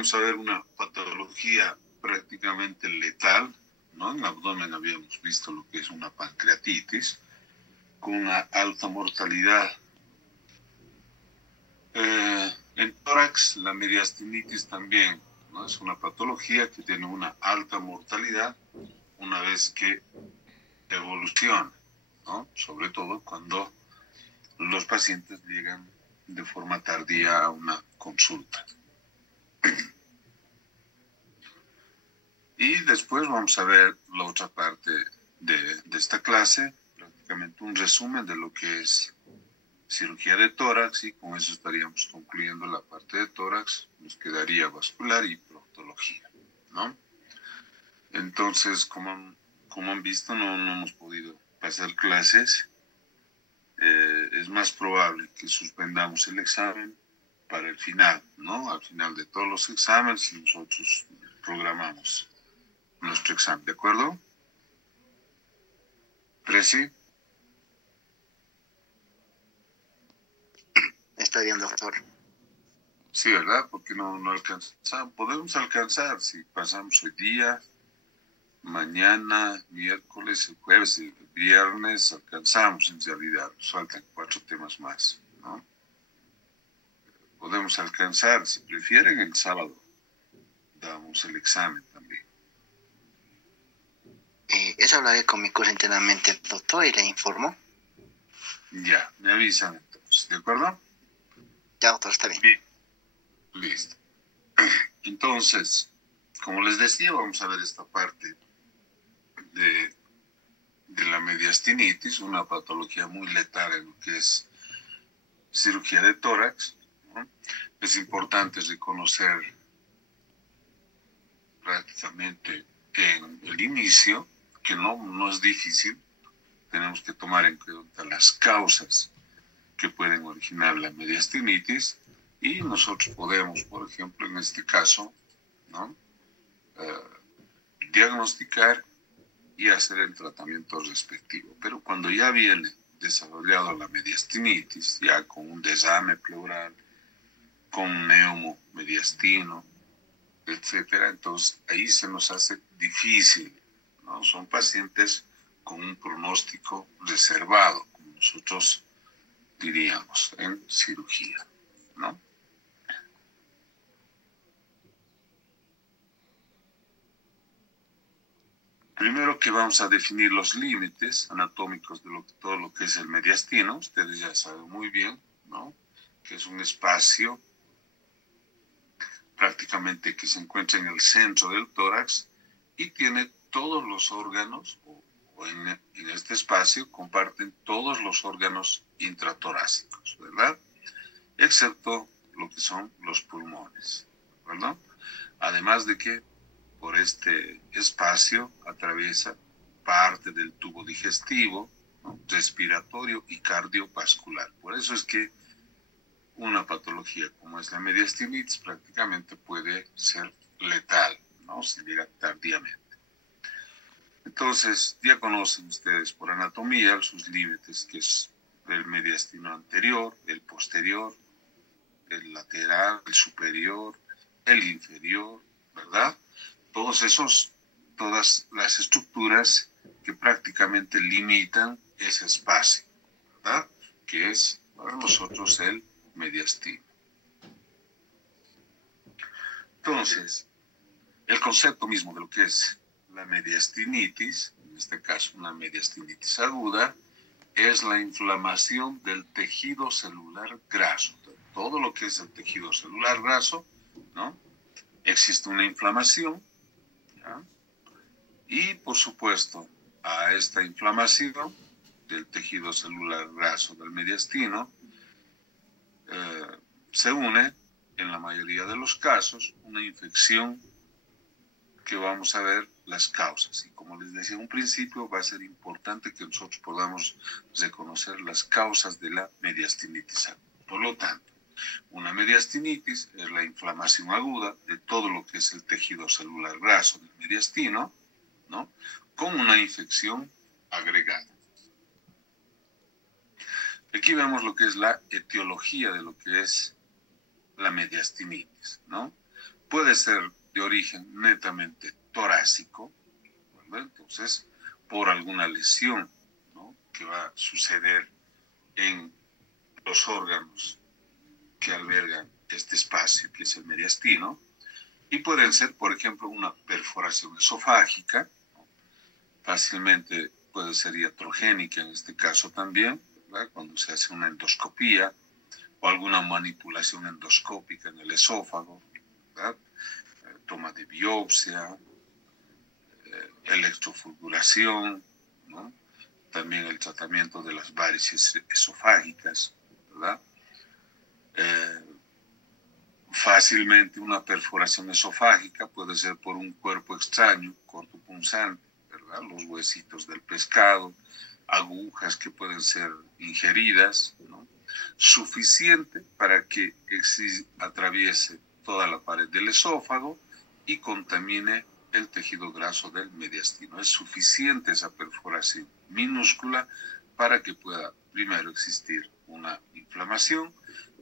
vamos a ver una patología prácticamente letal, ¿no? En abdomen habíamos visto lo que es una pancreatitis, con una alta mortalidad. En tórax, la mediastinitis también, ¿no? Es una patología que tiene una alta mortalidad una vez que evoluciona, ¿no? Sobre todo cuando los pacientes llegan de forma tardía a una consulta. Y después vamos a ver la otra parte de esta clase, prácticamente un resumen de lo que es cirugía de tórax, y con eso estaríamos concluyendo la parte de tórax. Nos quedaría vascular y proctología, ¿no? Entonces, como han visto, no hemos podido pasar clases. Es más probable que suspendamos el examen para el final, ¿no? Al final de todos los exámenes nosotros programamos nuestro examen, ¿de acuerdo? ¿Presi? Está bien, doctor. Sí, ¿verdad? Porque no alcanzamos. Podemos alcanzar si pasamos hoy día, mañana, miércoles, el jueves, el viernes, alcanzamos en realidad. Nos faltan 4 temas más, ¿no? Podemos alcanzar, si prefieren, el sábado damos el examen también. Eso hablaré con mi curso internamente, doctor, y le informo. Ya, me avisan entonces, ¿de acuerdo? Ya, doctor, está bien. Bien, listo. Entonces, como les decía, vamos a ver esta parte de la mediastinitis, una patología muy letal en lo que es cirugía de tórax, ¿no? Es importante reconocer prácticamente en el inicio, que no es difícil. Tenemos que tomar en cuenta las causas que pueden originar la mediastinitis, y nosotros podemos, por ejemplo, en este caso, ¿no? Diagnosticar y hacer el tratamiento respectivo. Pero cuando ya viene desarrollado la mediastinitis, ya con un desame pleural, con neumomediastino, etcétera, entonces ahí se nos hace difícil, ¿no? Son pacientes con un pronóstico reservado, como nosotros diríamos en cirugía, ¿no? Primero que vamos a definir los límites anatómicos de todo lo que es el mediastino. Ustedes ya saben muy bien, ¿no? Que es un espacio prácticamente que se encuentra en el centro del tórax y tiene todos los órganos, o en este espacio comparten todos los órganos intratorácicos, ¿verdad? Excepto lo que son los pulmones, ¿verdad? Además de que por este espacio atraviesa parte del tubo digestivo, ¿no? Respiratorio y cardiovascular. Por eso es que una patología como es la mediastinitis prácticamente puede ser letal, ¿no? Si llega tardíamente. Entonces, ya conocen ustedes por anatomía sus límites, que es el mediastino anterior, el posterior, el lateral, el superior, el inferior, ¿verdad? Todas las estructuras que prácticamente limitan ese espacio, ¿verdad? Que es para nosotros el mediastino. Entonces, el concepto mismo de lo que es la mediastinitis, en este caso una mediastinitis aguda, es la inflamación del tejido celular graso. Todo lo que es el tejido celular graso, ¿no? Existe una inflamación, ¿ya? Y por supuesto, a esta inflamación del tejido celular graso del mediastino se une, en la mayoría de los casos, una infección que vamos a ver las causas. Y como les decía en un principio, va a ser importante que nosotros podamos reconocer las causas de la mediastinitis aguda. Por lo tanto, una mediastinitis es la inflamación aguda de todo lo que es el tejido celular graso del mediastino, ¿no? Con una infección agregada. Aquí vemos lo que es la etiología de lo que es la mediastinitis, ¿no? puede ser de origen netamente torácico, ¿verdad? Entonces, por alguna lesión, ¿no?, que va a suceder en los órganos que albergan este espacio, que es el mediastino, y pueden ser, por ejemplo, una perforación esofágica, ¿no?, fácilmente puede ser iatrogénica en este caso también, ¿verdad?, cuando se hace una endoscopía o alguna manipulación endoscópica en el esófago, ¿verdad?, toma de biopsia, electrofulguración, ¿no?, también el tratamiento de las varices esofágicas, ¿verdad? Fácilmente una perforación esofágica puede ser por un cuerpo extraño, cortopunzante, ¿verdad?, los huesitos del pescado, agujas que pueden ser ingeridas, ¿no?, suficiente para que atraviese toda la pared del esófago y contamine el tejido graso del mediastino. Es suficiente esa perforación minúscula para que pueda primero existir una inflamación,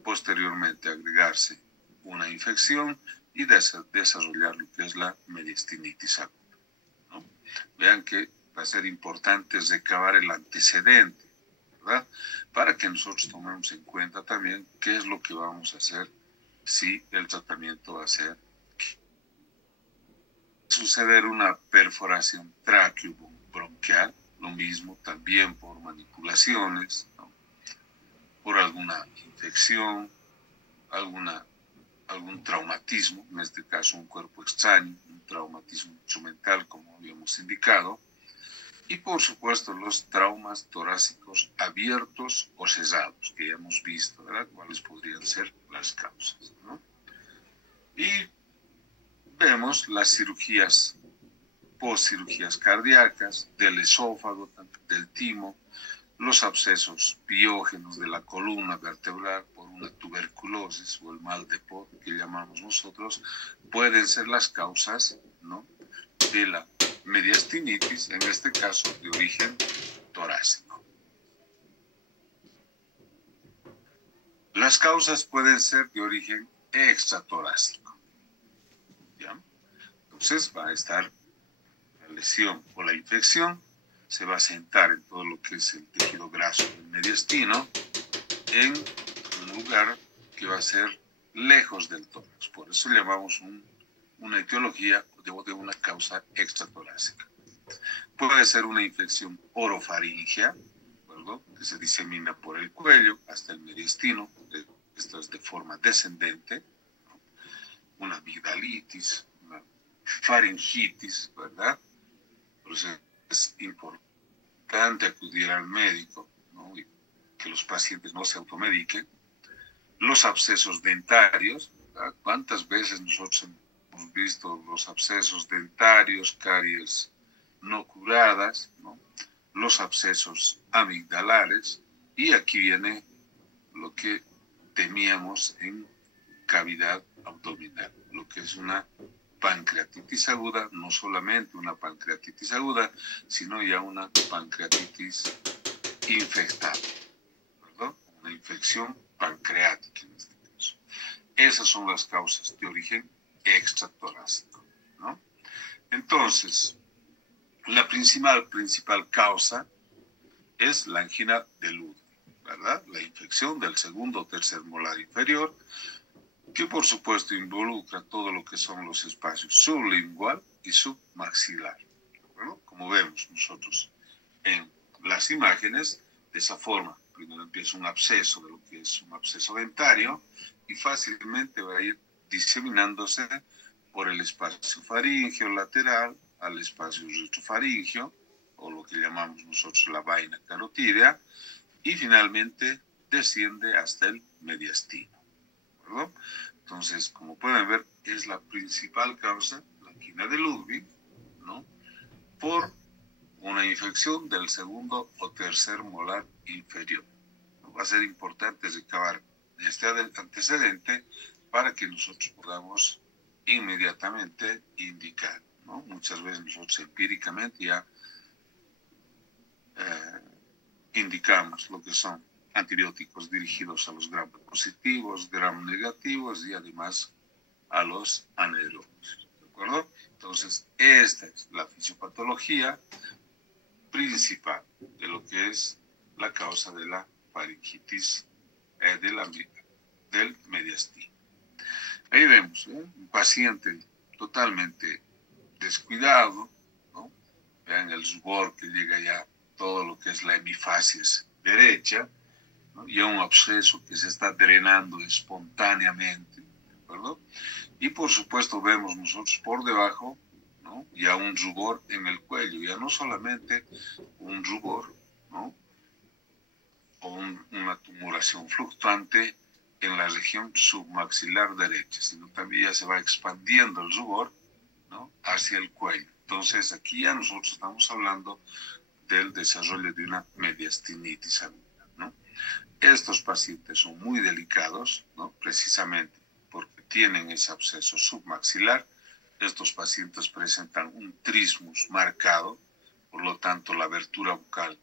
posteriormente agregarse una infección y desarrollar lo que es la mediastinitis aguda, ¿no? Vean que va a ser importante recabar el antecedente, ¿verdad?, para que nosotros tomemos en cuenta también qué es lo que vamos a hacer si el tratamiento va a ser suceder una perforación tráqueo-bronquial, lo mismo también por manipulaciones, ¿no?, por alguna infección, algún traumatismo, en este caso un cuerpo extraño, un traumatismo instrumental, como habíamos indicado, y por supuesto los traumas torácicos abiertos o cerrados, que ya hemos visto, ¿verdad?, cuáles podrían ser las causas, ¿no? Y vemos las cirugías, postcirugías cardíacas, del esófago, del timo, los abscesos piógenos de la columna vertebral por una tuberculosis o el mal de Pot, que llamamos nosotros, pueden ser las causas, ¿no?, de la mediastinitis, en este caso de origen torácico. Las causas pueden ser de origen extratorácico, ¿ya? Entonces va a estar la lesión o la infección, se va a sentar en todo lo que es el tejido graso del mediastino, en un lugar que va a ser lejos del tórax. Por eso llamamos una etiología de una causa extratorácica. Puede ser una infección orofaringea, ¿verdad?, que se disemina por el cuello hasta el mediastino. Esto es de forma descendente, ¿no?, una amigdalitis, una faringitis, ¿verdad? Por eso es importante acudir al médico, ¿no?, y que los pacientes no se automediquen. Los abscesos dentarios, ¿verdad? ¿Cuántas veces nosotros hemos visto los abscesos dentarios, caries no curadas, ¿no?, los abscesos amigdalares, y aquí viene lo que temíamos en cavidad abdominal, lo que es una pancreatitis aguda, no solamente una pancreatitis aguda, sino ya una pancreatitis infectada, ¿verdad?, una infección pancreática en este caso. Esas son las causas de origen extratorácico, ¿no? Entonces, la principal causa es la angina de Ludwig, ¿verdad?, la infección del segundo o tercer molar inferior, que por supuesto involucra todo lo que son los espacios sublingual y submaxilar, ¿no?, como vemos nosotros en las imágenes. De esa forma, primero empieza un absceso de lo que es un absceso dentario y fácilmente va a ir diseminándose por el espacio faríngeo lateral al espacio retrofaríngeo, o lo que llamamos nosotros la vaina carotídea, y finalmente desciende hasta el mediastino, ¿verdad? Entonces, como pueden ver, es la principal causa, la angina de Ludwig, ¿no?, por una infección del segundo o tercer molar inferior. Va a ser importante recabar este antecedente para que nosotros podamos inmediatamente indicar, ¿no? Muchas veces nosotros empíricamente ya indicamos lo que son antibióticos dirigidos a los gram positivos, gram negativos, y además a los anaerobios, ¿de acuerdo? Entonces, esta es la fisiopatología principal de lo que es la causa de la faringitis del mediastino. Ahí vemos un paciente totalmente descuidado, ¿no? Vean el rubor que llega ya todo lo que es la hemifacies derecha, ¿no? Y a un absceso que se está drenando espontáneamente, ¿de acuerdo? Y por supuesto vemos nosotros por debajo, ¿no? Ya un rubor en el cuello, ya no solamente un rubor, ¿no? O una tumoración fluctuante en la región submaxilar derecha, sino también ya se va expandiendo el rubor, ¿no? Hacia el cuello. Entonces aquí ya nosotros estamos hablando del desarrollo de una mediastinitis aguda, ¿no? Estos pacientes son muy delicados, ¿no? Precisamente porque tienen ese absceso submaxilar. Estos pacientes presentan un trismus marcado, por lo tanto la abertura bucal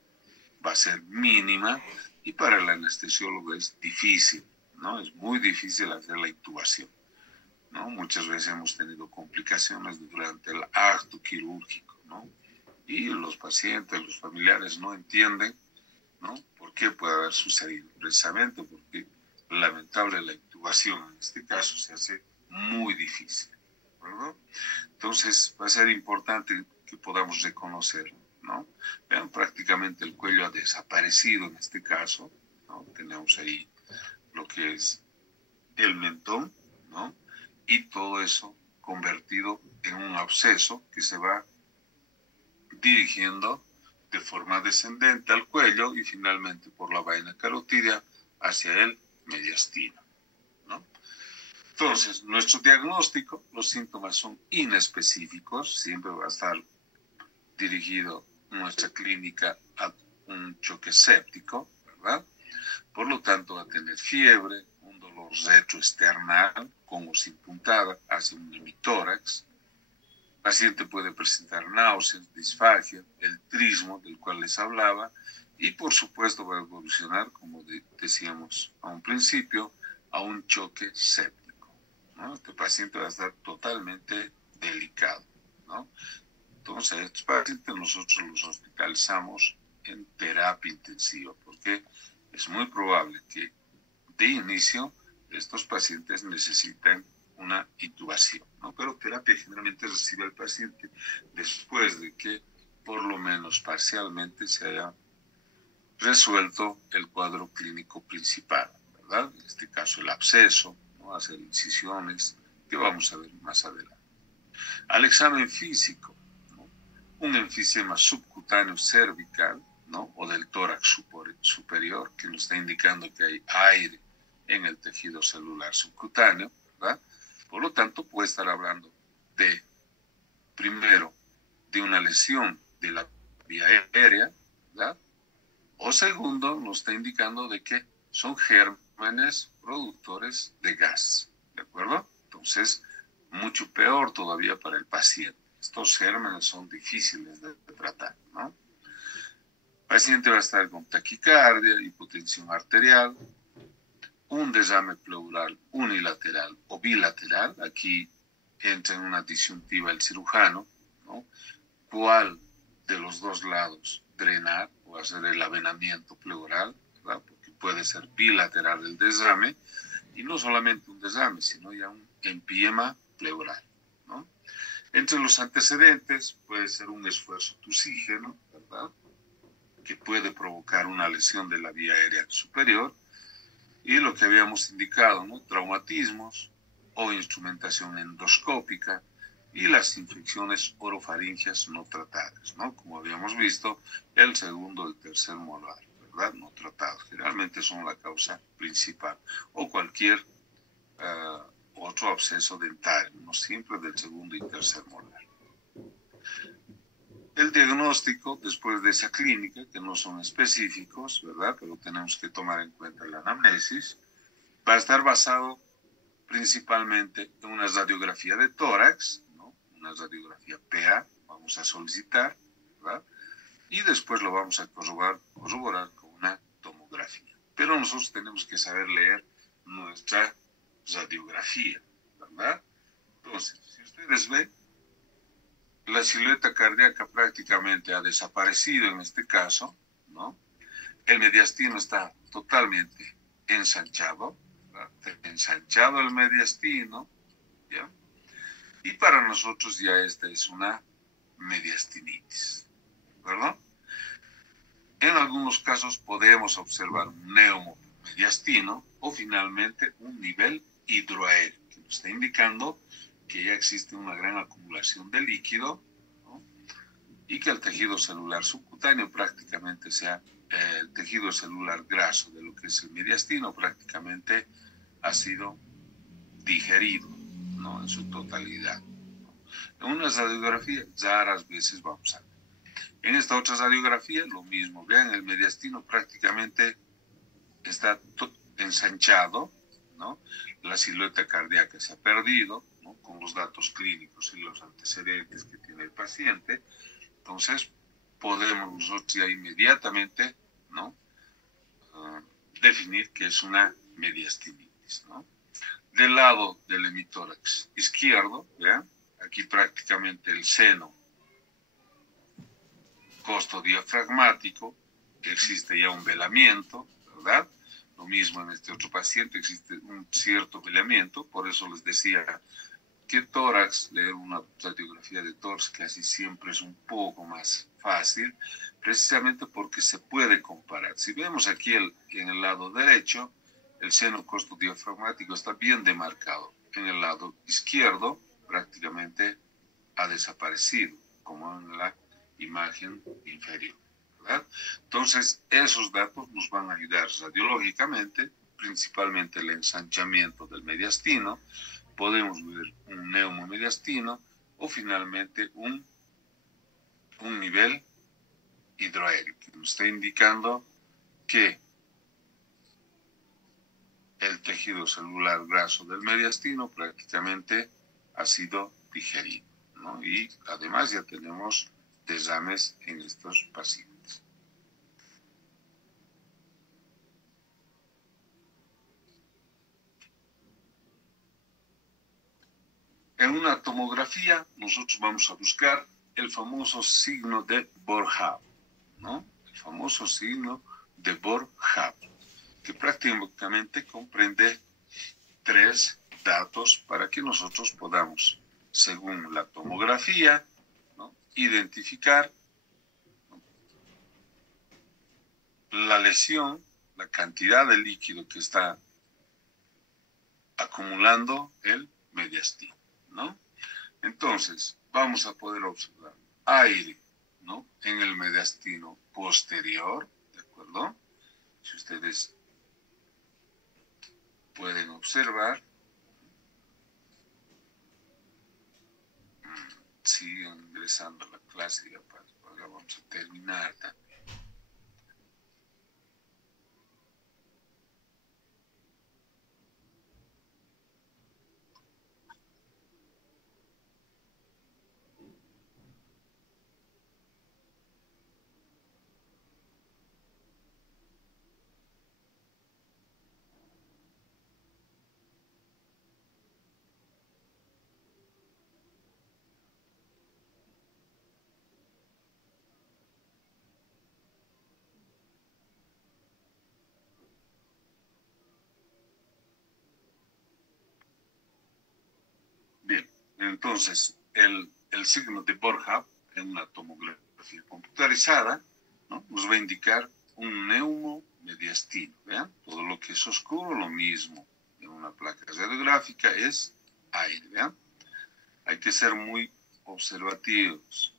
va a ser mínima y para el anestesiólogo es difícil, ¿no? Es muy difícil hacer la intubación, ¿no? Muchas veces hemos tenido complicaciones durante el acto quirúrgico, ¿no? Y los pacientes, los familiares no entienden, ¿no? ¿Por qué puede haber sucedido? Precisamente porque lamentable la intubación en este caso se hace muy difícil, ¿verdad? Entonces va a ser importante que podamos reconocerlo, ¿no? Vean, prácticamente el cuello ha desaparecido en este caso, ¿no? Tenemos ahí lo que es el mentón, ¿no? Y todo eso convertido en un absceso que se va dirigiendo de forma descendente al cuello y finalmente por la vaina carotidia hacia el mediastino, ¿no? Entonces, nuestro diagnóstico, los síntomas son inespecíficos, siempre va a estar dirigido nuestra clínica a un choque séptico, ¿verdad? Por lo tanto, va a tener fiebre, un dolor retroesternal con o sin puntada hacia un hemitórax. El paciente puede presentar náuseas, disfagia, el trismo del cual les hablaba y por supuesto va a evolucionar, como decíamos a un principio, a un choque séptico, ¿no? Este paciente va a estar totalmente delicado, ¿no? Entonces, a estos pacientes nosotros los hospitalizamos en terapia intensiva porque es muy probable que de inicio estos pacientes necesiten una intubación, ¿no? Pero terapia generalmente recibe el paciente después de que por lo menos parcialmente se haya resuelto el cuadro clínico principal, ¿verdad? En este caso el absceso, ¿no? Hacer incisiones, que vamos a ver más adelante. Al examen físico, ¿no? Un enfisema subcutáneo cervical, ¿no? O del tórax superior, que nos está indicando que hay aire en el tejido celular subcutáneo, ¿verdad? Por lo tanto, puede estar hablando de, primero, de una lesión de la vía aérea, ¿verdad? O segundo, nos está indicando de que son gérmenes productores de gas, ¿de acuerdo? Entonces, mucho peor todavía para el paciente. Estos gérmenes son difíciles de tratar, ¿no? El paciente va a estar con taquicardia, hipotensión arterial, un derrame pleural unilateral o bilateral. Aquí entra en una disyuntiva el cirujano, ¿no? ¿Cuál de los dos lados drenar o hacer el avenamiento pleural, ¿verdad? Porque puede ser bilateral el derrame y no solamente un derrame, sino ya un empiema pleural, ¿no? Entre los antecedentes puede ser un esfuerzo tusígeno, ¿verdad? Que puede provocar una lesión de la vía aérea superior y lo que habíamos indicado, ¿no? Traumatismos o instrumentación endoscópica y las infecciones orofaringeas no tratadas, ¿no? Como habíamos visto, el segundo y el tercer molar, ¿verdad? No tratados. Generalmente son la causa principal o cualquier otro absceso dentario, no siempre del segundo y tercer molar. El diagnóstico, después de esa clínica, que no son específicos, ¿verdad? Pero tenemos que tomar en cuenta la anamnesis, va a estar basado principalmente en una radiografía de tórax, ¿no? Una radiografía PA, vamos a solicitar, ¿verdad? Y después lo vamos a corroborar con una tomografía. Pero nosotros tenemos que saber leer nuestra radiografía, ¿verdad? Entonces, si ustedes ven, la silueta cardíaca prácticamente ha desaparecido en este caso, ¿no? El mediastino está totalmente ensanchado, ¿verdad? Ensanchado el mediastino, ¿ya? Y para nosotros ya esta es una mediastinitis, ¿verdad? En algunos casos podemos observar un neumomediastino o finalmente un nivel hidroaéreo, que nos está indicando que ya existe una gran acumulación de líquido, ¿no? Y que el tejido celular subcutáneo prácticamente sea el tejido celular graso de lo que es el mediastino prácticamente ha sido digerido, ¿no? En su totalidad, ¿no? En una radiografía raras veces vamos a ver. En esta otra radiografía lo mismo, vean, el mediastino prácticamente está ensanchado, ¿no? La silueta cardíaca se ha perdido, ¿no? Con los datos clínicos y los antecedentes que tiene el paciente. Entonces, podemos nosotros ya inmediatamente, ¿no? Definir que es una mediastinitis, ¿no? Del lado del hemitórax izquierdo, ¿vean? Aquí prácticamente el seno costodiafragmático, existe ya un velamiento, ¿verdad? Lo mismo en este otro paciente, existe un cierto velamiento, por eso les decía que tórax, leer una radiografía de tórax casi siempre es un poco más fácil, precisamente porque se puede comparar. Si vemos aquí en el lado derecho, el seno costodiafragmático está bien demarcado. En el lado izquierdo prácticamente ha desaparecido, como en la imagen inferior, ¿verdad? Entonces, esos datos nos van a ayudar radiológicamente, principalmente el ensanchamiento del mediastino. Podemos ver un neumomediastino o finalmente un nivel hidroaéreo, que nos está indicando que el tejido celular graso del mediastino prácticamente ha sido digerido, ¿no? Y además ya tenemos derrames en estos pacientes. En una tomografía nosotros vamos a buscar el famoso signo de Boerhaave, ¿no? El famoso signo de Boerhaave, que prácticamente comprende 3 datos para que nosotros podamos, según la tomografía, ¿no? Identificar, ¿no? La lesión, la cantidad de líquido que está acumulando el mediastino, ¿no? Entonces, vamos a poder observar aire, ¿no? En el mediastino posterior, ¿de acuerdo? Si ustedes pueden observar, siguen ingresando a la clase, ya vamos a terminar también. Bien, entonces el signo de Boerhaave en una tomografía computarizada, ¿no? Nos va a indicar un neumomediastino. ¿Vean? Todo lo que es oscuro, lo mismo en una placa radiográfica es aire. ¿Vean? Hay que ser muy observativos,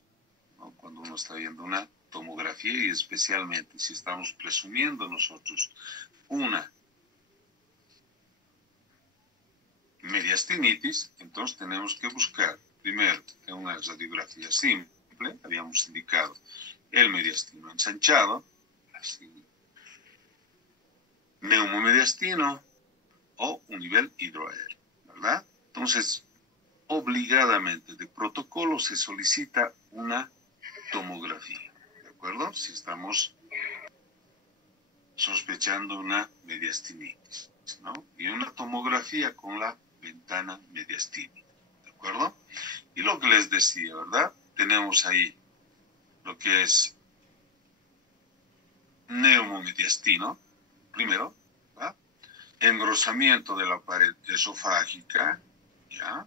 ¿no? Cuando uno está viendo una tomografía y especialmente si estamos presumiendo nosotros una mediastinitis, entonces tenemos que buscar primero en una radiografía simple, habíamos indicado el mediastino ensanchado, así, neumomediastino o un nivel hidroaéreo, ¿verdad? Entonces, obligadamente de protocolo se solicita una tomografía, ¿de acuerdo? Si estamos sospechando una mediastinitis, ¿no? Y una tomografía con la ventana mediastínica, ¿de acuerdo? Y lo que les decía, ¿verdad? Tenemos ahí lo que es neumomediastino, primero, ¿verdad? Engrosamiento de la pared esofágica, ¿ya?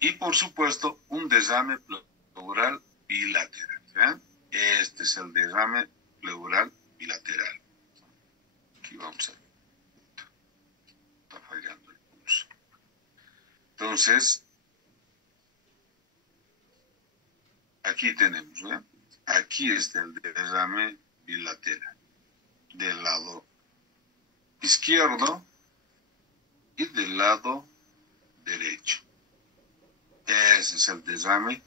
Y por supuesto, un desame pleural bilateral, ¿verdad? Este es el desame pleural bilateral. Aquí vamos a ver. Está fallando el pulso. Entonces, aquí tenemos, ¿verdad? Aquí está el desame bilateral del lado izquierdo y del lado derecho. Ese es el desame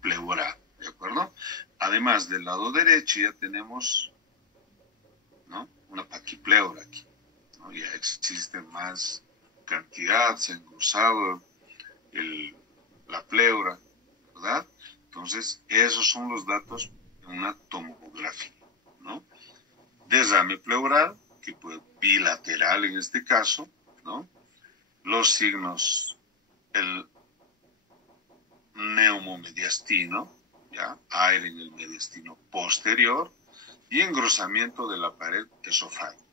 pleural, ¿de acuerdo? Además del lado derecho ya tenemos, ¿no?, una paquipleura aquí, ¿no? Ya existe más cantidad, se ha engrosado la pleura, ¿verdad? Entonces, esos son los datos de una tomografía, ¿no? Desame pleural, que puede bilateral en este caso, ¿no? Los signos, el neumomediastino, ¿ya? Aire en el mediastino posterior y engrosamiento de la pared esofágica,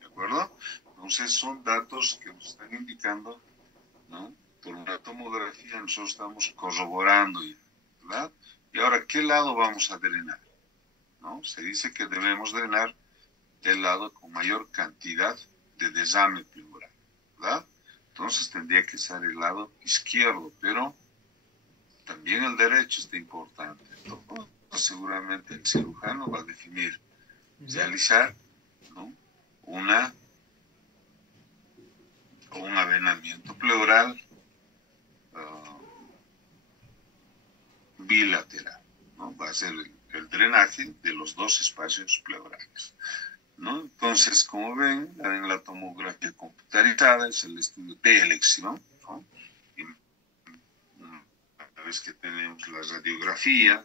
¿de acuerdo? Entonces son datos que nos están indicando, ¿no? Por una tomografía nosotros estamos corroborando, ¿verdad? Y ahora, ¿qué lado vamos a drenar? ¿No? Se dice que debemos drenar el lado con mayor cantidad de desame pleural, ¿verdad? Entonces tendría que ser el lado izquierdo, pero también el derecho está importante. Entonces, seguramente el cirujano va a definir, realizar, ¿no?, un avenamiento pleural bilateral, ¿no? Va a ser el drenaje de los dos espacios pleurales, ¿no? Entonces, como ven, en la tomografía computarizada es el estudio de elección, ¿no? Y una vez que tenemos la radiografía,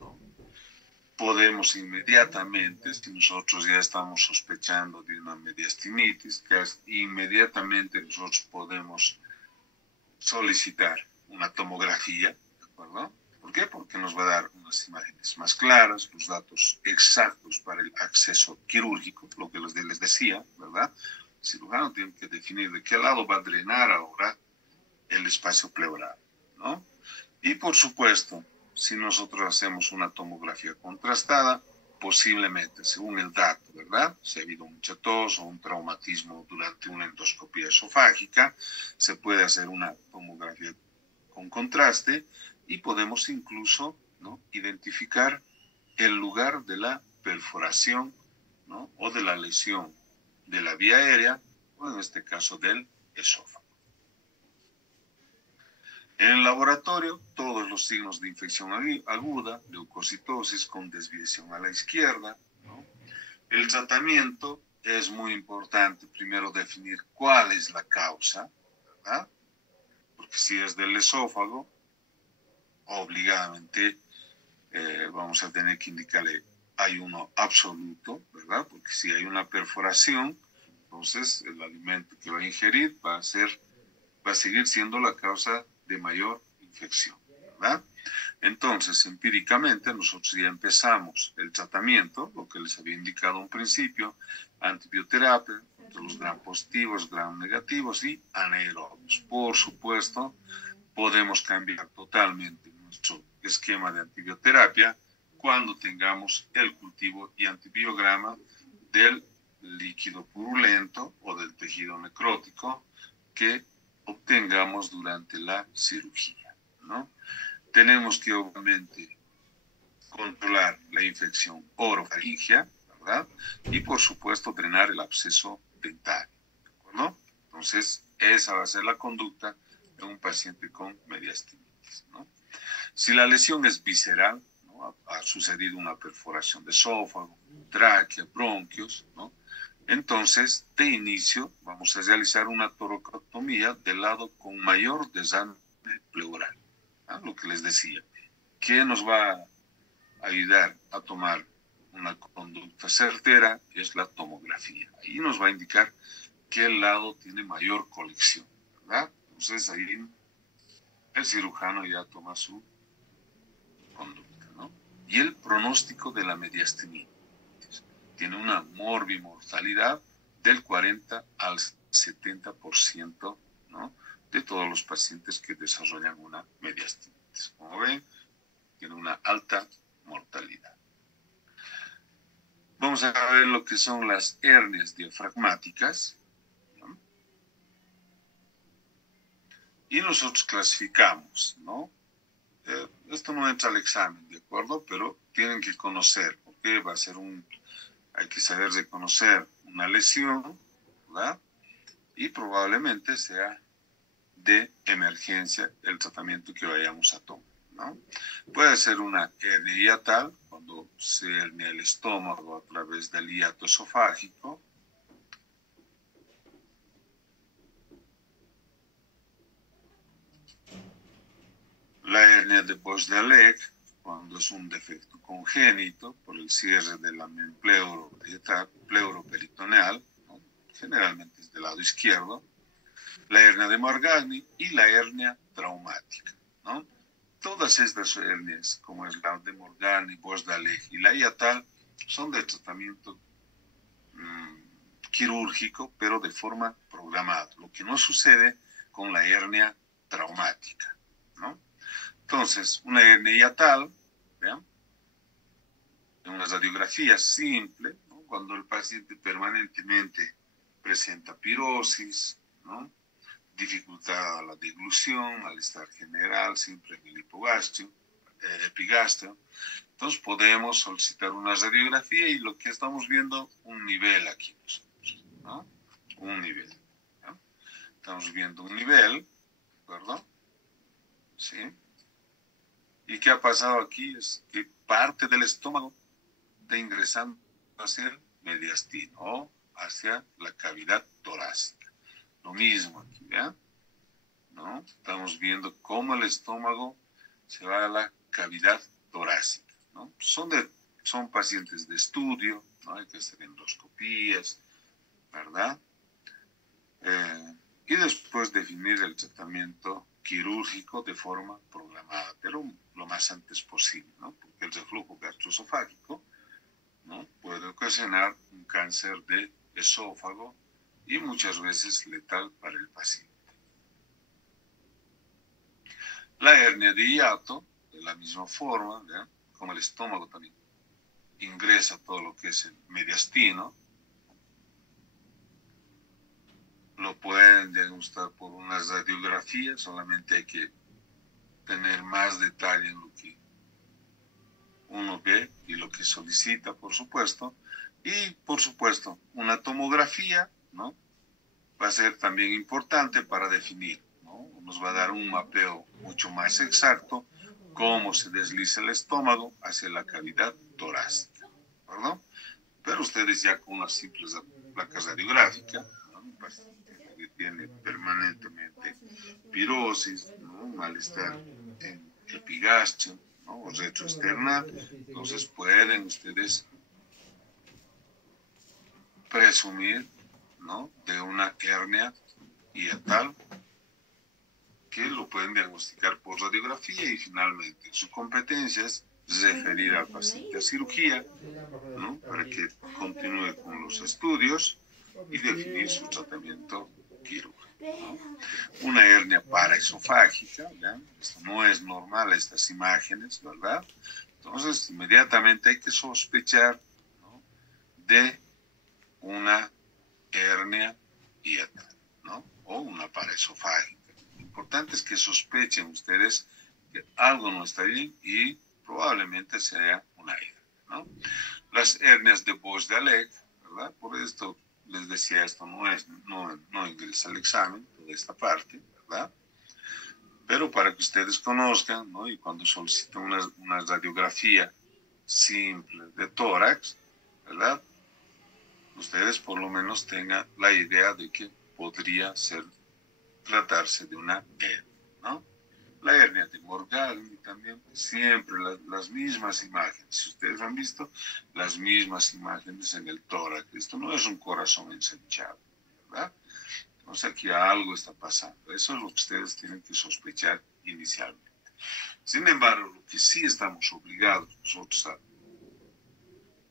¿no?, podemos inmediatamente, si nosotros ya estamos sospechando de una mediastinitis, inmediatamente nosotros podemos solicitar una tomografía, ¿de acuerdo? ¿Por qué? Porque nos va a dar unas imágenes más claras, los datos exactos para el acceso quirúrgico, lo que les decía, ¿verdad? El cirujano tiene que definir de qué lado va a drenar ahora el espacio pleural, ¿no? Y por supuesto, si nosotros hacemos una tomografía contrastada, posiblemente, según el dato, ¿verdad?, si ha habido mucha tos o un traumatismo durante una endoscopia esofágica, se puede hacer una tomografía con contraste y podemos incluso, ¿no?, identificar el lugar de la perforación, ¿no?, o de la lesión de la vía aérea, o en este caso del esófago. En el laboratorio, todos los signos de infección aguda, leucocitosis con desviación a la izquierda, ¿no? El tratamiento es muy importante, primero definir cuál es la causa, ¿verdad? Porque si es del esófago, obligadamente vamos a tener que indicarle ayuno absoluto, ¿verdad? Porque si hay una perforación, entonces el alimento que va a ingerir va a seguir siendo la causa de mayor infección, ¿verdad? Entonces, empíricamente, nosotros ya empezamos el tratamiento, lo que les había indicado un principio, antibioterapia contra los gram positivos, gram negativos y anaerobios. Por supuesto, podemos cambiar totalmente nuestro esquema de antibioterapia cuando tengamos el cultivo y antibiograma del líquido purulento o del tejido necrótico que obtengamos durante la cirugía, ¿no? Tenemos que obviamente controlar la infección orofaringia, ¿verdad? Y por supuesto drenar el absceso dentario, ¿de acuerdo? Entonces, esa va a ser la conducta de un paciente con mediastinitis, ¿no? Si la lesión es visceral, ¿no?, ha sucedido una perforación de esófago, tráquea, bronquios, ¿no?, entonces, de inicio, vamos a realizar una toracotomía del lado con mayor desame pleural, ¿no? Lo que les decía, que nos va a ayudar a tomar una conducta certera es la tomografía. Ahí nos va a indicar qué lado tiene mayor colección, ¿verdad? Entonces ahí el cirujano ya toma su conducta, ¿no? Y el pronóstico de la mediastinitis. Tiene una morbimortalidad del 40 al 70%, ¿no?, de todos los pacientes que desarrollan una mediastinitis. Como ven, tiene una alta mortalidad. Vamos a ver lo que son las hernias diafragmáticas, ¿no? Y nosotros clasificamos, ¿no? Esto no entra al examen, ¿de acuerdo? Pero tienen que conocer, porque va a ser hay que saber reconocer una lesión, ¿verdad? Y probablemente sea de emergencia el tratamiento que vayamos a tomar, ¿no? Puede ser una hernia hiatal, cuando se hernia el estómago a través del hiato esofágico. La hernia de Bosdaleg, cuando es un defecto congénito por el cierre de la pleuroperitoneal, ¿no?, generalmente es del lado izquierdo. La hernia de Morgagni y la hernia traumática, ¿no? Todas estas hernias, como es la de Morgagni, Bosdaleg y la hiatal, son de tratamiento quirúrgico, pero de forma programada, lo que no sucede con la hernia traumática, ¿no? Entonces, una hernia hiatal, ¿vean?, en una radiografía simple, ¿no?, cuando el paciente permanentemente presenta pirosis, ¿no?, dificultad a la deglución, malestar general, siempre en el epigastrio. Entonces podemos solicitar una radiografía y lo que estamos viendo, un nivel aquí nosotros, ¿no? Un nivel, ¿no? Estamos viendo un nivel, ¿de acuerdo? ¿Sí? ¿Y qué ha pasado aquí? Es que parte del estómago está ingresando hacia el mediastino o hacia la cavidad torácica. Lo mismo aquí, ¿ya? ¿No? Estamos viendo cómo el estómago se va a la cavidad torácica, ¿no? Son pacientes de estudio, ¿no? Hay que hacer endoscopías, ¿verdad? Y después definir el tratamiento quirúrgico de forma programada, pero lo más antes posible, ¿no? Porque el reflujo gastroesofágico, ¿no?, puede ocasionar un cáncer de esófago y muchas veces letal para el paciente. La hernia de hiato, de la misma forma, ¿ya?, como el estómago también ingresa todo lo que es el mediastino, lo pueden diagnosticar por una radiografía, solamente hay que tener más detalle en lo que uno ve y lo que solicita, por supuesto, y por supuesto una tomografía, ¿no?, va a ser también importante para definir, ¿no?, nos va a dar un mapeo mucho más exacto cómo se desliza el estómago hacia la cavidad torácica, ¿verdad? Pero ustedes ya con una simple placa radiográfica, ¿no?, un paciente que tiene permanentemente pirosis, ¿no?, malestar en epigastrio, ¿no?, o retroesternal, entonces pueden ustedes presumir, ¿no?, de una hernia hiatal que lo pueden diagnosticar por radiografía y finalmente su competencia es referir al paciente a cirugía, ¿no?, para que continúe con los estudios y definir su tratamiento quirúrgico, ¿no? Una hernia paraesofágica, ¿ya? Esto no es normal, estas imágenes, ¿verdad? Entonces, inmediatamente hay que sospechar, ¿no?, de una hernia hiatal, ¿no?, o una paraesofágica. Lo importante es que sospechen ustedes que algo no está bien y probablemente sea una hernia, ¿no? Las hernias de Bosdaleg, ¿verdad? Por esto les decía, esto no ingresa al examen, toda esta parte, ¿verdad? Pero para que ustedes conozcan, ¿no?, y cuando soliciten una radiografía simple de tórax, ¿verdad?, ustedes por lo menos tengan la idea de que podría tratarse de una hernia, ¿no? La hernia de Morgagni también, siempre las mismas imágenes. Si ustedes han visto, las mismas imágenes en el tórax. Esto no es un corazón ensanchado, ¿verdad? O sea que algo está pasando. Eso es lo que ustedes tienen que sospechar inicialmente. Sin embargo, lo que sí estamos obligados nosotros a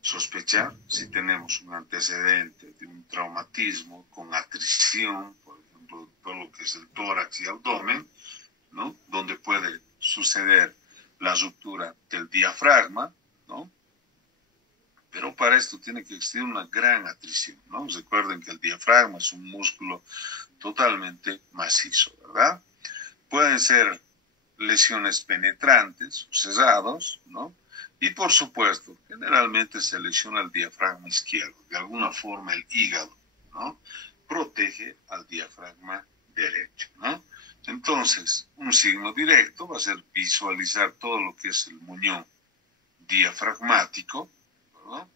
sospechar, si tenemos un antecedente de un traumatismo con atrición, por ejemplo, todo lo que es el tórax y abdomen, ¿no? Donde puede suceder la ruptura del diafragma, ¿no? Pero para esto tiene que existir una gran atrición, ¿no? Recuerden que el diafragma es un músculo totalmente macizo, ¿verdad? Pueden ser lesiones penetrantes, cerrados, ¿no? Y por supuesto, generalmente se lesiona el diafragma izquierdo. De alguna forma el hígado, ¿no? Protege al diafragma derecho, ¿no? Entonces, un signo directo va a ser visualizar todo lo que es el muñón diafragmático, ¿verdad?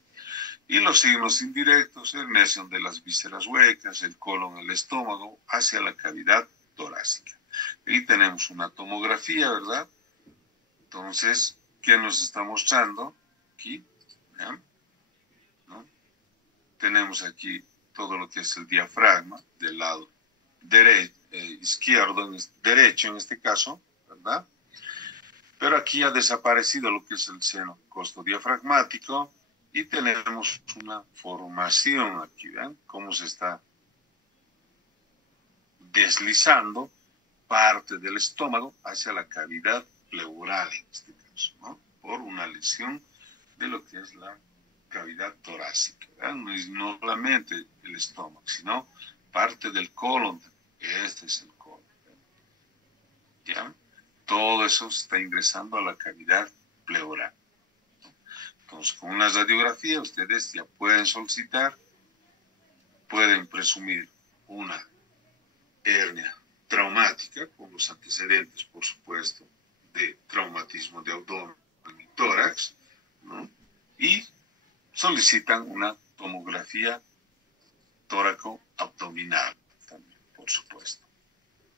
Y los signos indirectos, herniación de las vísceras huecas, el colon, el estómago, hacia la cavidad torácica. Ahí tenemos una tomografía, ¿verdad? Entonces, ¿qué nos está mostrando? Aquí, ¿vean? ¿No? Tenemos aquí todo lo que es el diafragma del lado izquierdo, derecho en este caso, ¿verdad? Pero aquí ha desaparecido lo que es el seno costodiafragmático y tenemos una formación aquí, ¿ven? Cómo se está deslizando parte del estómago hacia la cavidad pleural en este caso, ¿no? Por una lesión de lo que es la cavidad torácica, ¿verdad? No es no solamente el estómago, sino parte del colon. Este es el colon, ¿ya? Todo eso está ingresando a la cavidad pleural. Entonces, con una radiografía ustedes ya pueden solicitar, pueden presumir una hernia traumática, con los antecedentes, por supuesto, de traumatismo de abdomen y tórax, ¿no? Y solicitan una tomografía tóraco-abdominal también, por supuesto.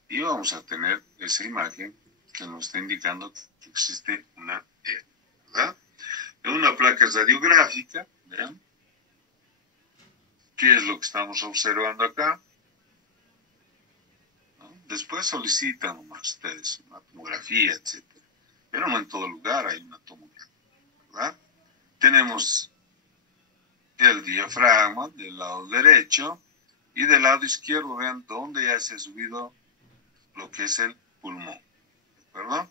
Y vamos a tener esa imagen que nos está indicando que existe una hernia, ¿verdad? En una placa radiográfica, ¿vean? ¿Qué es lo que estamos observando acá? ¿No? Después solicitan nomás ustedes una tomografía, etc. Pero no en todo lugar hay una tomografía, ¿verdad? Tenemos el diafragma del lado derecho y del lado izquierdo, vean dónde ya se ha subido lo que es el pulmón, ¿de acuerdo?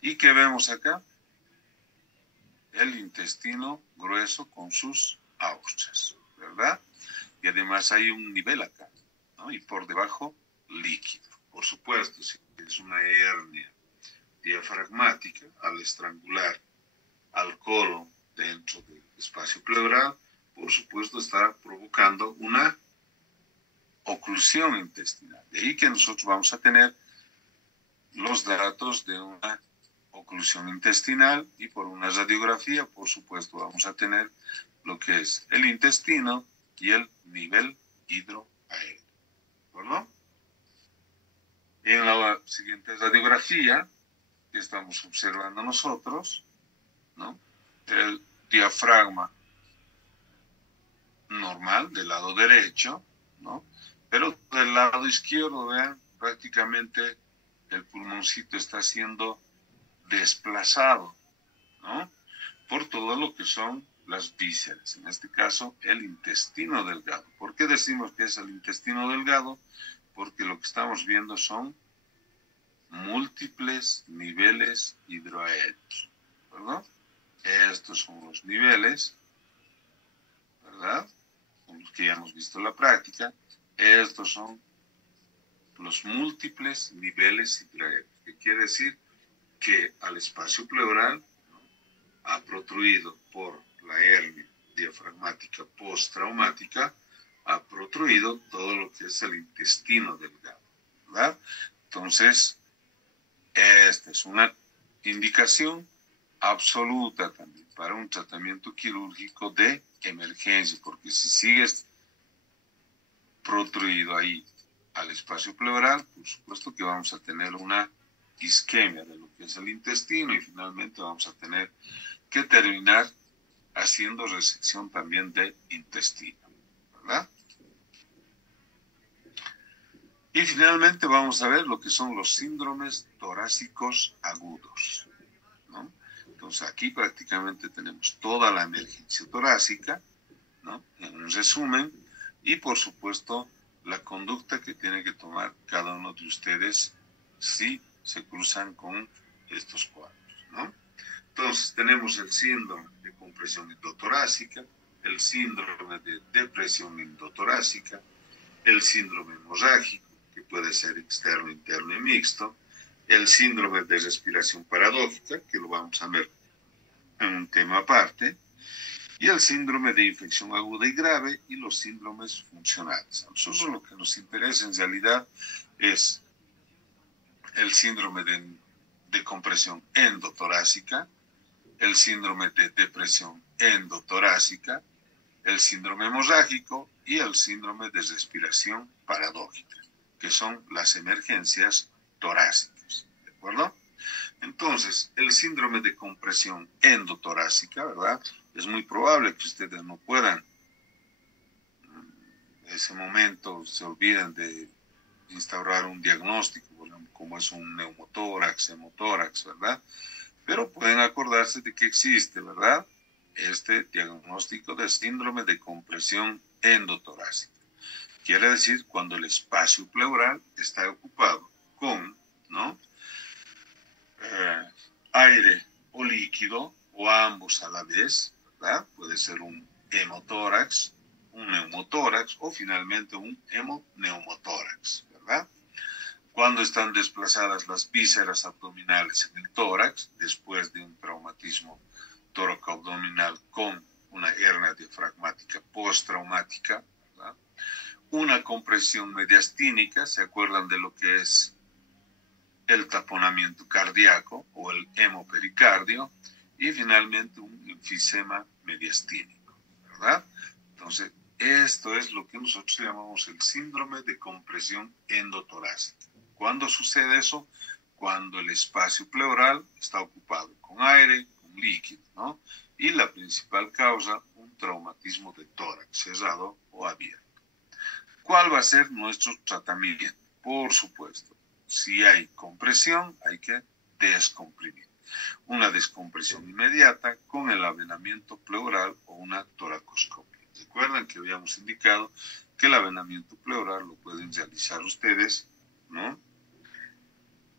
¿Y qué vemos acá? El intestino grueso con sus austres, ¿verdad? Y además hay un nivel acá, ¿no? Y por debajo, líquido. Por supuesto, si es una hernia diafragmática, al estrangular al colon dentro del espacio pleural, por supuesto está provocando una oclusión intestinal. De ahí que nosotros vamos a tener los datos de una oclusión intestinal y por una radiografía, por supuesto, vamos a tener lo que es el intestino y el nivel hidroaéreo, ¿verdad? En la siguiente radiografía que estamos observando nosotros, ¿no? El diafragma normal del lado derecho, ¿no? Pero del lado izquierdo, vean, prácticamente el pulmoncito está siendo desplazado, ¿no? Por todo lo que son las vísceras, en este caso el intestino delgado. ¿Por qué decimos que es el intestino delgado? Porque lo que estamos viendo son múltiples niveles hidroaéreos, ¿verdad? Estos son los niveles, ¿verdad? Con los que ya hemos visto en la práctica. Estos son los múltiples niveles hidroaéreos, que quiere decir que al espacio pleural, ¿no?, ha protruido por la hernia diafragmática postraumática, ha protruido todo lo que es el intestino delgado, ¿verdad? Entonces, esta es una indicación absoluta también para un tratamiento quirúrgico de emergencia, porque si sigues protruido ahí al espacio pleural, por supuesto que vamos a tener una isquemia de lo que es el intestino y finalmente vamos a tener que terminar haciendo resección también de intestino, ¿verdad? Y finalmente vamos a ver lo que son los síndromes torácicos agudos, ¿no? Entonces aquí prácticamente tenemos toda la emergencia torácica, ¿no? En un resumen, y por supuesto la conducta que tiene que tomar cada uno de ustedes si se cruzan con estos cuadros, ¿no? Entonces tenemos el síndrome de compresión endotorácica, el síndrome de depresión endotorácica, el síndrome hemorrágico, que puede ser externo, interno y mixto, el síndrome de respiración paradójica, que lo vamos a ver en un tema aparte, y el síndrome de infección aguda y grave y los síndromes funcionales. A nosotros lo que nos interesa en realidad es el síndrome de compresión endotorácica, el síndrome de depresión endotorácica, el síndrome hemorrágico y el síndrome de respiración paradójica, que son las emergencias torácicas, ¿de acuerdo? Entonces, el síndrome de compresión endotorácica, ¿verdad? Es muy probable que ustedes no puedan, en ese momento se olviden de instaurar un diagnóstico, como es un neumotórax, hemotórax, ¿verdad? Pero pueden acordarse de que existe, ¿verdad? Este diagnóstico de síndrome de compresión endotorácica. Quiere decir cuando el espacio pleural está ocupado con, ¿no? Aire o líquido, o ambos a la vez, ¿verdad? Puede ser un hemotórax, un neumotórax o finalmente un hemoneumotórax, ¿verdad? Cuando están desplazadas las vísceras abdominales en el tórax, después de un traumatismo tóraco-abdominal con una hernia diafragmática postraumática, ¿verdad? Una compresión mediastínica, ¿se acuerdan de lo que es el taponamiento cardíaco o el hemopericardio? Y finalmente un enfisema mediastínico, ¿verdad? Entonces, esto es lo que nosotros llamamos el síndrome de compresión endotorácica. ¿Cuándo sucede eso? Cuando el espacio pleural está ocupado con aire, con líquido, ¿no? Y la principal causa, un traumatismo de tórax cerrado o abierto. ¿Cuál va a ser nuestro tratamiento? Por supuesto, si hay compresión, hay que descomprimir. Una descompresión inmediata con el avenamiento pleural o una toracoscopia. Recuerden que habíamos indicado que el avenamiento pleural lo pueden realizar ustedes, ¿no?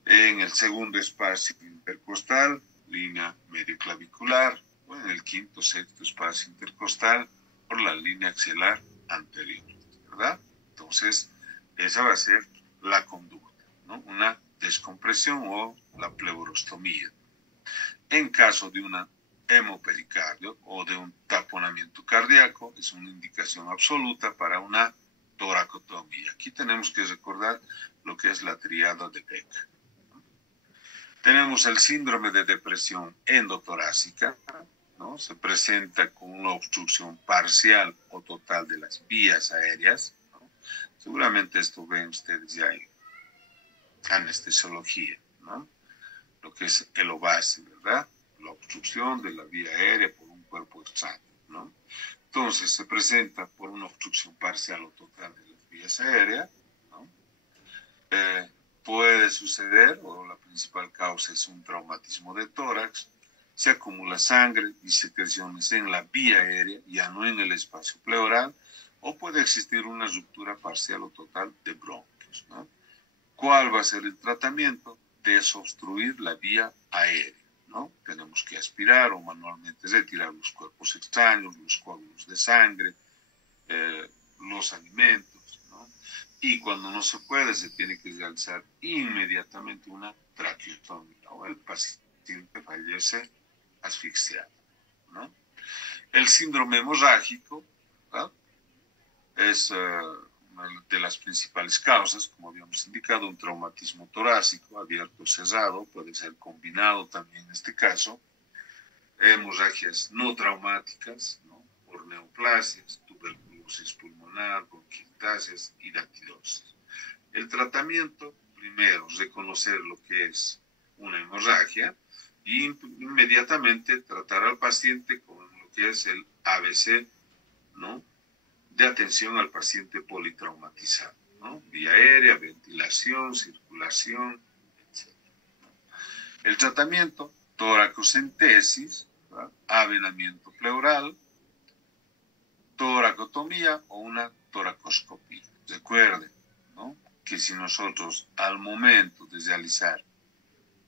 En el segundo espacio intercostal, línea medioclavicular, o en el quinto, sexto espacio intercostal, por la línea axilar anterior, ¿verdad? Entonces, esa va a ser la conducta, ¿no? Una descompresión o la pleurostomía. En caso de una hemopericardio o de un taponamiento cardíaco, es una indicación absoluta para una toracotomía. Aquí tenemos que recordar lo que es la triada de Beck. Tenemos el síndrome de depresión endotorácica, ¿no? Se presenta con una obstrucción parcial o total de las vías aéreas, ¿no? Seguramente esto ven ustedes ya en anestesiología, ¿no? Lo que es el OVASE, ¿verdad? La obstrucción de la vía aérea por un cuerpo extraño, ¿no? Entonces se presenta por una obstrucción parcial o total de las vías aéreas, ¿no? Puede suceder, o la principal causa es un traumatismo de tórax, se acumula sangre y secreciones en la vía aérea, ya no en el espacio pleural, o puede existir una ruptura parcial o total de bronquios, ¿no? ¿Cuál va a ser el tratamiento? Desobstruir la vía aérea, ¿no? Tenemos que aspirar o manualmente retirar los cuerpos extraños, los coágulos de sangre, los alimentos, ¿no? Y cuando no se puede, se tiene que realizar inmediatamente una traqueotomía o el paciente fallece asfixiado, ¿no? El síndrome hemorrágico, ¿verdad? Es una de las principales causas, como habíamos indicado, un traumatismo torácico abierto o cerrado, puede ser combinado también en este caso, hemorragias no traumáticas, ¿no? Por neoplasias, tuberculosis pulmonar, bronquiectasias y dactilosis. El tratamiento, primero, reconocer lo que es una hemorragia y inmediatamente tratar al paciente con lo que es el ABC, ¿no? De atención al paciente politraumatizado. ¿no? Vía aérea, ventilación, circulación, etc. El tratamiento, toracocentesis, ¿verdad? Avenamiento pleural, toracotomía o una toracoscopía. Recuerden, ¿no?, que si nosotros al momento de realizar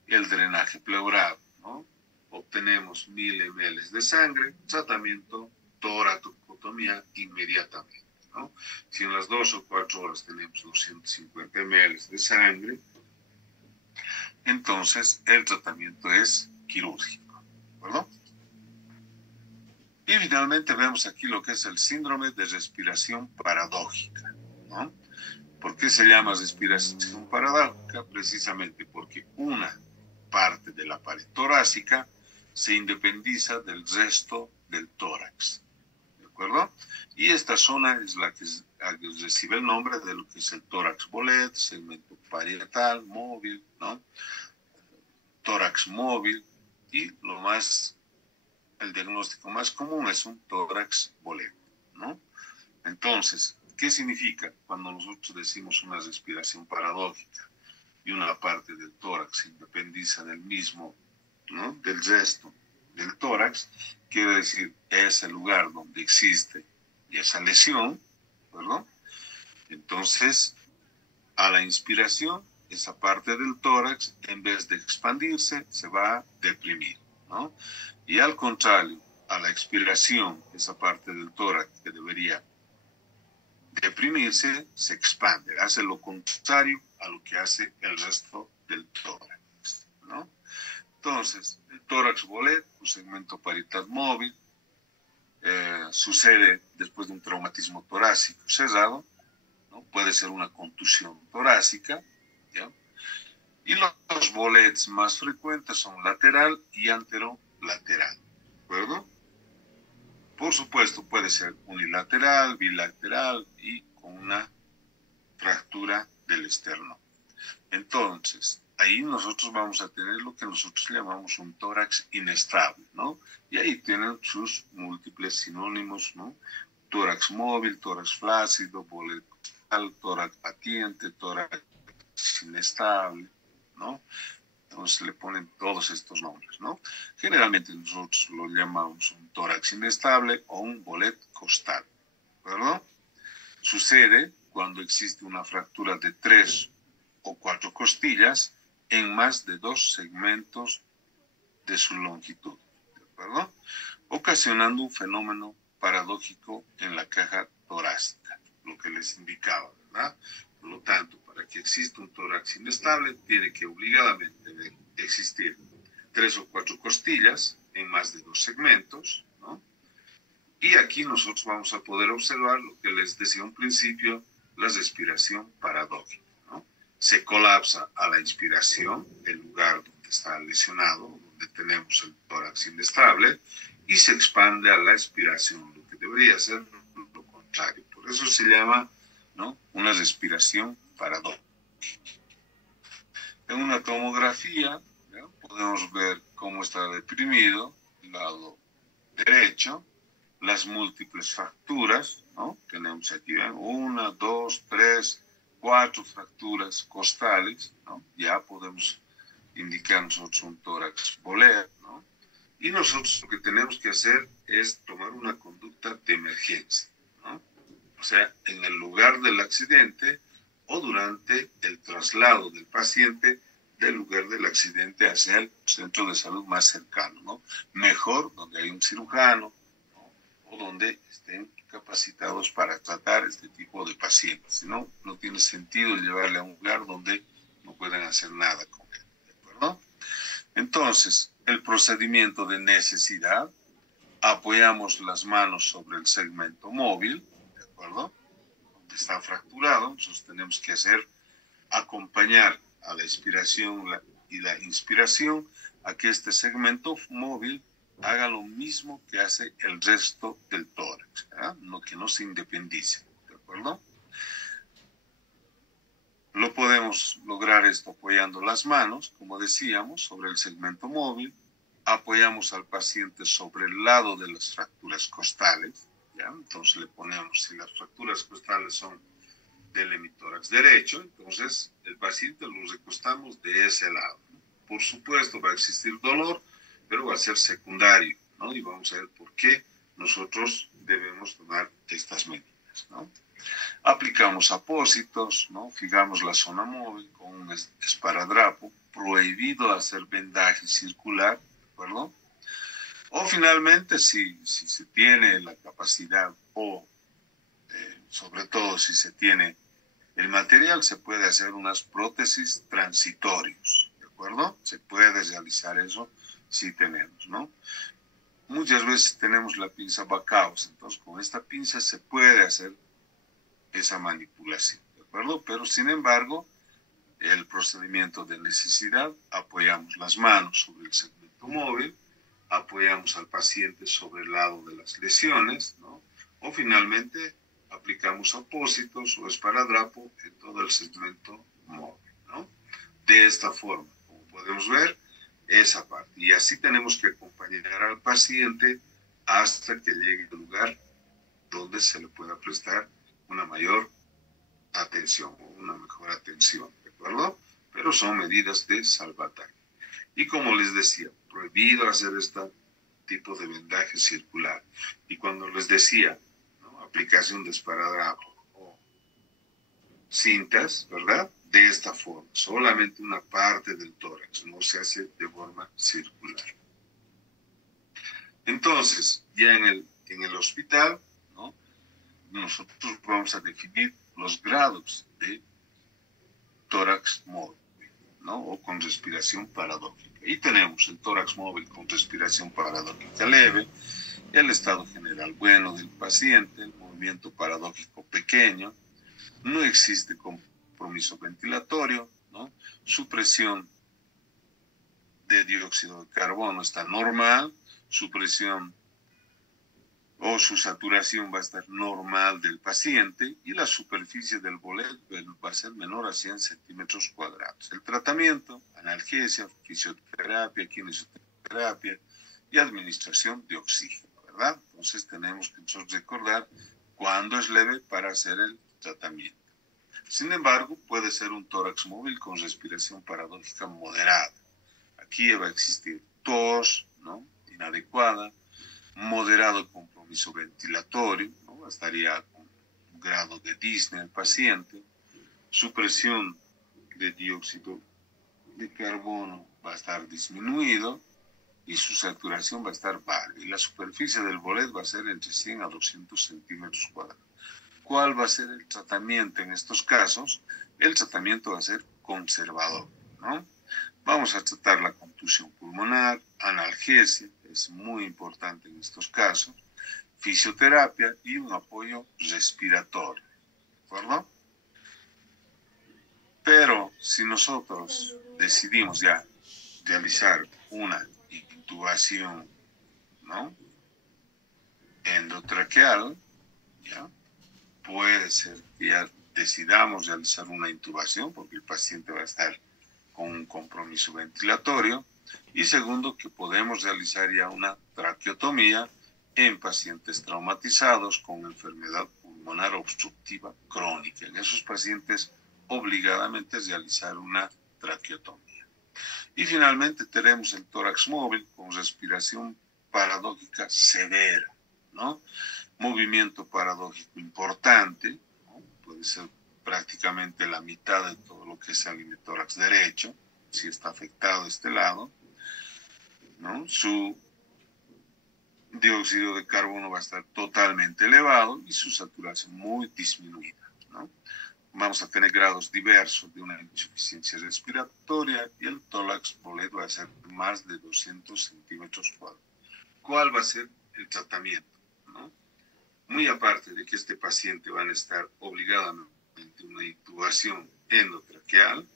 el drenaje pleural, ¿no?, obtenemos 1000 ml de sangre, tratamiento toracotomía inmediatamente, ¿no? Si en las 2 o 4 horas tenemos 250 ml de sangre, entonces el tratamiento es quirúrgico, ¿verdad? Y finalmente vemos aquí lo que es el síndrome de respiración paradójica, ¿no? ¿Por qué se llama respiración paradójica? Precisamente porque una parte de la pared torácica se independiza del resto del tórax, ¿de acuerdo? Y esta zona es la que recibe el nombre de lo que es el tórax bolet, segmento parietal móvil, ¿no? Tórax móvil, y el diagnóstico más común es un tórax bolet, ¿no? Entonces, ¿qué significa cuando nosotros decimos una respiración paradójica y una parte del tórax se independiza del mismo, ¿no?, del resto del tórax? Quiere decir, es el lugar donde existe esa lesión, ¿verdad? Entonces, a la inspiración, esa parte del tórax, en vez de expandirse, se va a deprimir, ¿no? Y al contrario, a la expiración, esa parte del tórax que debería deprimirse, se expande, hace lo contrario a lo que hace el resto del tórax, ¿no? Entonces, el tórax bolet, un segmento parietal móvil, sucede después de un traumatismo torácico cerrado, ¿no? Puede ser una contusión torácica, ¿ya? Y los bolets más frecuentes son lateral y anterolateral, ¿de acuerdo? Por supuesto, puede ser unilateral, bilateral y con una fractura del esternón. Entonces, ahí nosotros vamos a tener lo que nosotros llamamos un tórax inestable, ¿no? Y ahí tienen sus múltiples sinónimos, ¿no? Tórax móvil, tórax flácido, bolet costal, tórax patiente, tórax inestable, ¿no? Entonces le ponen todos estos nombres, ¿no? Generalmente nosotros lo llamamos un tórax inestable o un bolet costal, ¿verdad? Sucede cuando existe una fractura de 3 o 4 costillas en más de 2 segmentos de su longitud, ¿de acuerdo? Ocasionando un fenómeno paradójico en la caja torácica, lo que les indicaba, ¿verdad? Por lo tanto, para que exista un tórax inestable, tiene que obligadamente existir 3 o 4 costillas en más de 2 segmentos, ¿no? Y aquí nosotros vamos a poder observar lo que les decía un principio, la respiración paradójica, ¿no? Se colapsa a la inspiración, el lugar donde está lesionado, donde tenemos el tórax inestable, y se expande a la expiración, lo que debería ser lo contrario. Por eso se llama, ¿no?, una respiración paradójica. En una tomografía, ¿ya?, podemos ver cómo está deprimido el lado derecho, las múltiples fracturas, ¿no? Tenemos aquí, ¿ven?, 1, 2, 3, 4 fracturas costales, ¿no? Ya podemos indicar nosotros un tórax bolet, ¿no? Y nosotros lo que tenemos que hacer es tomar una conducta de emergencia, ¿no? O sea, en el lugar del accidente o durante el traslado del paciente del lugar del accidente hacia el centro de salud más cercano, ¿no? Mejor donde hay un cirujano, ¿no?, o donde estén capacitados para tratar este tipo de pacientes. Si no, no tiene sentido llevarle a un lugar donde no puedan hacer nada con él, ¿de acuerdo? Entonces, el procedimiento de necesidad, apoyamos las manos sobre el segmento móvil, ¿de acuerdo?, donde está fracturado. Nosotros tenemos que acompañar a la expiración y la inspiración a que este segmento móvil haga lo mismo que hace el resto del tórax, ¿verdad? No, que no se independice, ¿de acuerdo? Lo podemos lograr esto apoyando las manos, como decíamos, sobre el segmento móvil. Apoyamos al paciente sobre el lado de las fracturas costales, ¿ya? Entonces le ponemos, si las fracturas costales son del hemitórax derecho. Entonces, el paciente lo recostamos de ese lado. Por supuesto, va a existir dolor, pero va a ser secundario, ¿no? Y vamos a ver por qué nosotros debemos tomar estas medidas, ¿no? Aplicamos apósitos, ¿no? Fijamos la zona móvil con un esparadrapo, prohibido hacer vendaje circular, ¿de acuerdo? O finalmente, si se tiene la capacidad o sobre todo si se tiene el material, se puede hacer unas prótesis transitorios, ¿de acuerdo? Se puede realizar eso si tenemos, ¿no? Muchas veces tenemos la pinza Backaus, entonces con esta pinza se puede hacer esa manipulación, ¿de acuerdo? Pero sin embargo, el procedimiento de necesidad, apoyamos las manos sobre el segmento móvil, apoyamos al paciente sobre el lado de las lesiones, ¿no? O finalmente aplicamos apósitos o esparadrapo en todo el segmento móvil, ¿no? De esta forma, como podemos ver, esa parte. Y así tenemos que acompañar al paciente hasta que llegue al lugar donde se le pueda prestar una mayor atención o una mejor atención, ¿de acuerdo? Pero son medidas de salvataje. Y como les decía, prohibido hacer este tipo de vendaje circular. Y cuando les decía, ¿no?, aplicación de esparadrapo o cintas, ¿verdad? De esta forma, solamente una parte del tórax, no se hace de forma circular. Entonces, ya en el hospital, ¿no?, nosotros vamos a definir los grados de tórax móvil, ¿no?, o con respiración paradójica. Y tenemos el tórax móvil con respiración paradójica leve, el estado general bueno del paciente, el movimiento paradójico pequeño, no existe compromiso ventilatorio, ¿no?, su presión de dióxido de carbono está normal, su presión o su saturación va a estar normal del paciente y la superficie del bolet va a ser menor a 100 centímetros cuadrados. El tratamiento, analgesia, fisioterapia, kinesioterapia y administración de oxígeno, ¿verdad? Entonces tenemos que nosotros recordar cuándo es leve para hacer el tratamiento. Sin embargo, puede ser un tórax móvil con respiración paradójica moderada. Aquí va a existir tos, ¿no?, inadecuada, moderado compromiso ventilatorio, ¿no?, estaría con un grado de disnea el paciente, su presión de dióxido de carbono va a estar disminuido y su saturación va a estar baja. Y la superficie del bolet va a ser entre 100 a 200 centímetros cuadrados. ¿Cuál va a ser el tratamiento en estos casos? El tratamiento va a ser conservador, ¿no? Vamos a tratar la contusión pulmonar, analgesia, es muy importante en estos casos, fisioterapia y un apoyo respiratorio, ¿de acuerdo? Pero si nosotros decidimos ya realizar una intubación, ¿no?, endotraqueal, ¿ya?, puede ser que ya decidamos realizar una intubación porque el paciente va a estar con un compromiso ventilatorio, y segundo, que podemos realizar ya una traqueotomía en pacientes traumatizados con enfermedad pulmonar obstructiva crónica. En esos pacientes obligadamente realizar una traqueotomía. Y finalmente tenemos el tórax móvil con respiración paradójica severa, ¿no?, movimiento paradójico importante, ¿no?, puede ser prácticamente la mitad de todo lo que es el hemitórax derecho, si está afectado este lado, ¿no?, su dióxido de carbono va a estar totalmente elevado y su saturación muy disminuida, ¿no? Vamos a tener grados diversos de una insuficiencia respiratoria y el tórax bolet va a ser más de 200 centímetros cuadrados. ¿Cuál va a ser el tratamiento, ¿no? Muy aparte de que este paciente va a necesitar obligadamente una intubación endotraqueal,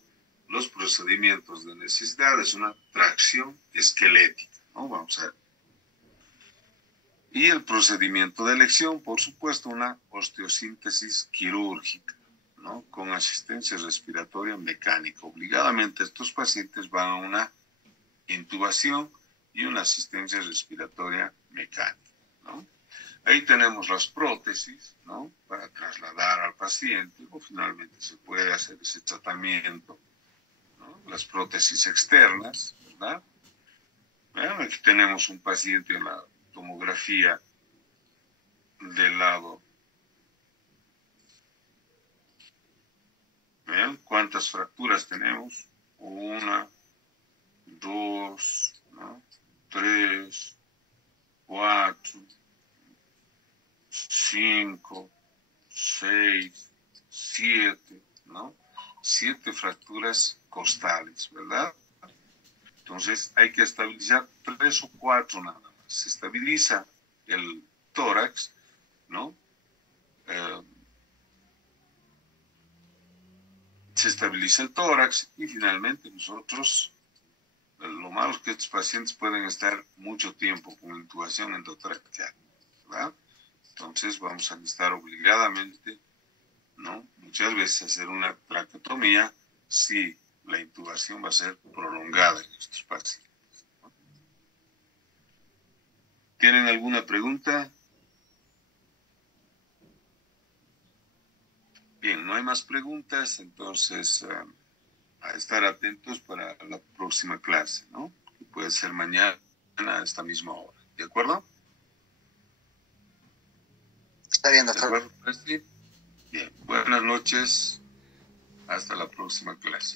los procedimientos de necesidad es una tracción esquelética, ¿no? Vamos a ver. Y el procedimiento de elección, por supuesto, una osteosíntesis quirúrgica, ¿no?, con asistencia respiratoria mecánica. Obligadamente estos pacientes van a una intubación y una asistencia respiratoria mecánica, ¿no? Ahí tenemos las prótesis, ¿no? Para trasladar al paciente, o finalmente se puede hacer ese tratamiento, ¿no? Las prótesis externas, ¿verdad? Bueno, aquí tenemos un paciente en la tomografía del lado. ¿Vean cuántas fracturas tenemos? Una, dos, ¿no? Tres, cuatro, 5, 6, 7, ¿no? 7 fracturas costales, ¿verdad? Entonces hay que estabilizar 3 o 4 nada más. Se estabiliza el tórax, ¿no? Se estabiliza el tórax y finalmente nosotros, lo malo es que estos pacientes pueden estar mucho tiempo con intubación endotraqueal, ¿verdad? Entonces vamos a necesitar obligadamente, ¿no? Muchas veces hacer una traqueotomía si la intubación va a ser prolongada en estos pacientes, ¿no? ¿Tienen alguna pregunta? Bien, no hay más preguntas, entonces a estar atentos para la próxima clase, ¿no? Que puede ser mañana a esta misma hora, ¿de acuerdo? Está bien, ¿De doctor. acuerdo? Bien, buenas noches, hasta la próxima clase.